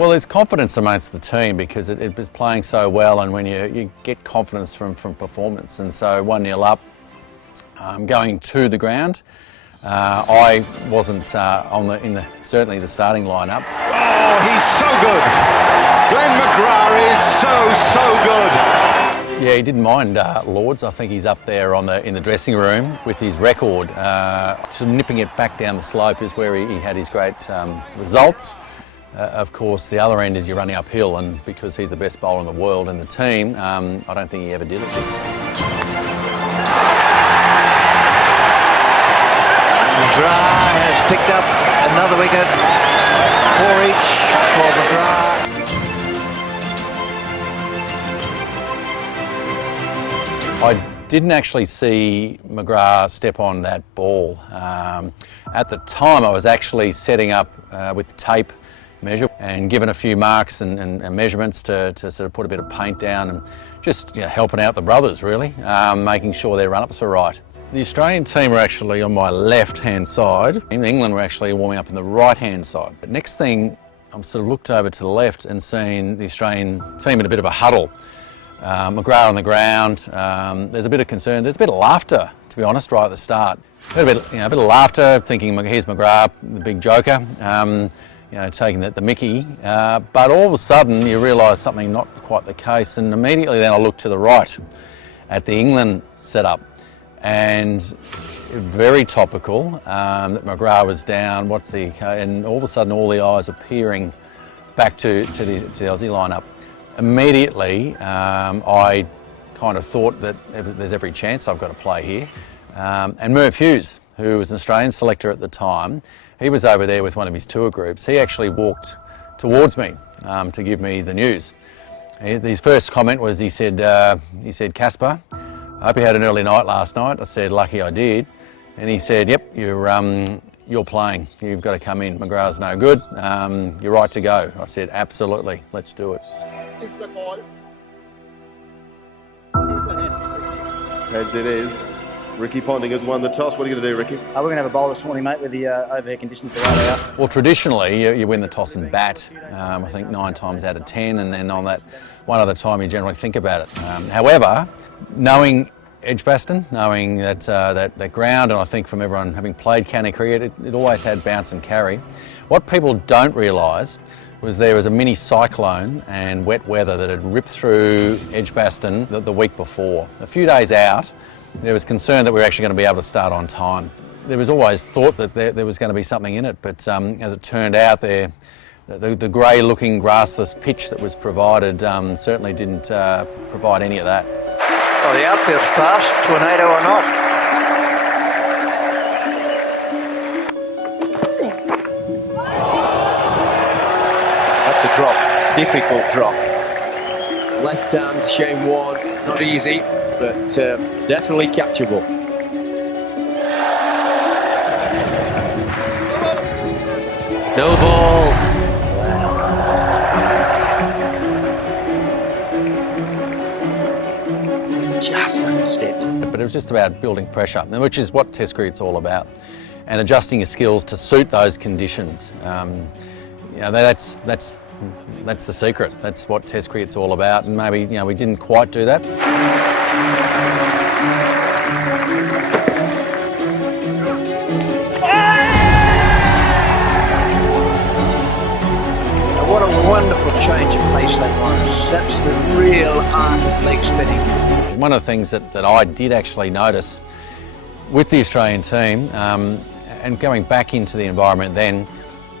Well, there's confidence amongst the team because it was playing so well, and when you get confidence from performance, and so 1-0 up, going to the ground. I wasn't certainly the starting lineup. Oh, he's so good. Glenn McGrath is so good. Yeah, he didn't mind Lords. I think he's up there in the dressing room with his record. So nipping it back down the slope is where he had his great results. Of course, the other end is you're running uphill, and because he's the best bowler in the world and the team, I don't think he ever did it. McGrath has picked up another wicket, 4 each for McGrath. I didn't actually see McGrath step on that ball. At the time, I was actually setting up with tape measure and given a few marks and measurements to sort of put a bit of paint down and just helping out the brothers really, making sure their run-ups were right. The Australian team were actually on my left-hand side. In England were actually warming up on the right-hand side. But next thing, I'm sort of looked over to the left and seen the Australian team in a bit of a huddle. McGrath on the ground. There's a bit of concern. There's a bit of laughter, to be honest, right at the start. A bit of laughter, thinking here's McGrath, the big joker, taking the mickey. But all of a sudden, you realise something not quite the case, and immediately then I looked to the right at the England setup. And very topical, that McGrath was down, and all of a sudden all the eyes are peering back to the Aussie lineup. Immediately, I kind of thought that there's every chance I've got to play here. And Merv Hughes, who was an Australian selector at the time, he was over there with one of his tour groups. He actually walked towards me to give me the news. His first comment was, he said, Kasper, I hope you had an early night last night. I said, lucky I did. And he said, yep, you're playing. You've got to come in. McGrath's no good. You're right to go. I said, absolutely, let's do it. Is the ball. Heads it is. Ricky Ponting has won the toss. What are you going to do, Ricky? We're going to have a bowl this morning, mate, with the overhead conditions the way they are. Well, traditionally, you win the toss and bat, I think 9 times out of 10, and then on that one other time you generally think about it. However, knowing Edgbaston, knowing that ground, and I think from everyone having played county cricket, it always had bounce and carry. What people don't realise was there was a mini cyclone and wet weather that had ripped through Edgbaston the week before. A few days out, there was concern that we were actually going to be able to start on time. There was always thought that there was going to be something in it, but as it turned out, the grey-looking grassless pitch that was provided certainly didn't provide any of that. Oh, the outfield's passed, tornado or not. That's a drop, difficult drop. Left hand, Shane Warne, not easy, but definitely catchable. No balls. Just unstepped. But it was just about building pressure, which is what Test cricket's all about, and adjusting your skills to suit those conditions. That's the secret. That's what Test cricket's all about, and maybe we didn't quite do that. What a wonderful change of pace that was. That's the real art of leg spinning. One of the things that I did actually notice with the Australian team, and going back into the environment then,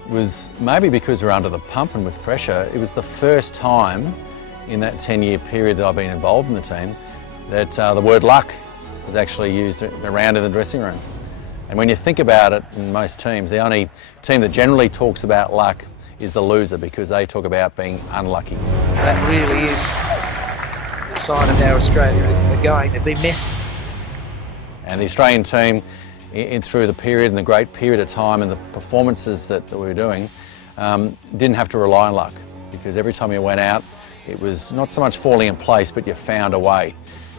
was maybe because we're under the pump and with pressure, it was the first time in that 10-year period that I've been involved in the team that the word luck was actually used around in the dressing room. And when you think about it, in most teams, the only team that generally talks about luck is the loser, because they talk about being unlucky. That really is the sign of how Australia are going. They've been messy. And the Australian team, through the period and the great period of time and the performances that we were doing, didn't have to rely on luck, because every time you went out, it was not so much falling in place, but you found a way.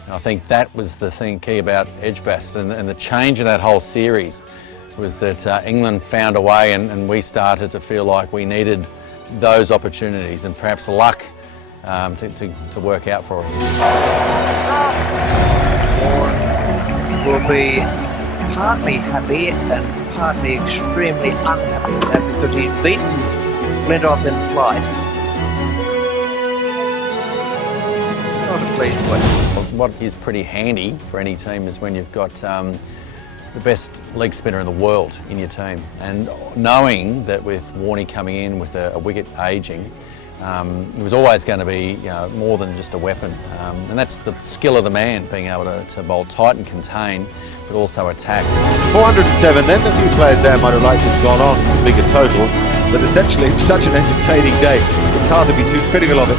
And I think that was the thing key about Edgbaston, and the change in that whole series was that England found a way, and we started to feel like we needed those opportunities and perhaps luck to work out for us. Warren will be partly happy and partly extremely unhappy with that because he's beaten Flintoff in flight. Not a pleased way. What is pretty handy for any team is when you've got the best leg spinner in the world in your team, and knowing that with Warney coming in with a wicket ageing, it was always going to be more than just a weapon, and that's the skill of the man, being able to bowl tight and contain, but also attack. 407 then, a few players there might have liked to have gone on to bigger totals, but essentially it was such an entertaining day, it's hard to be too critical of it.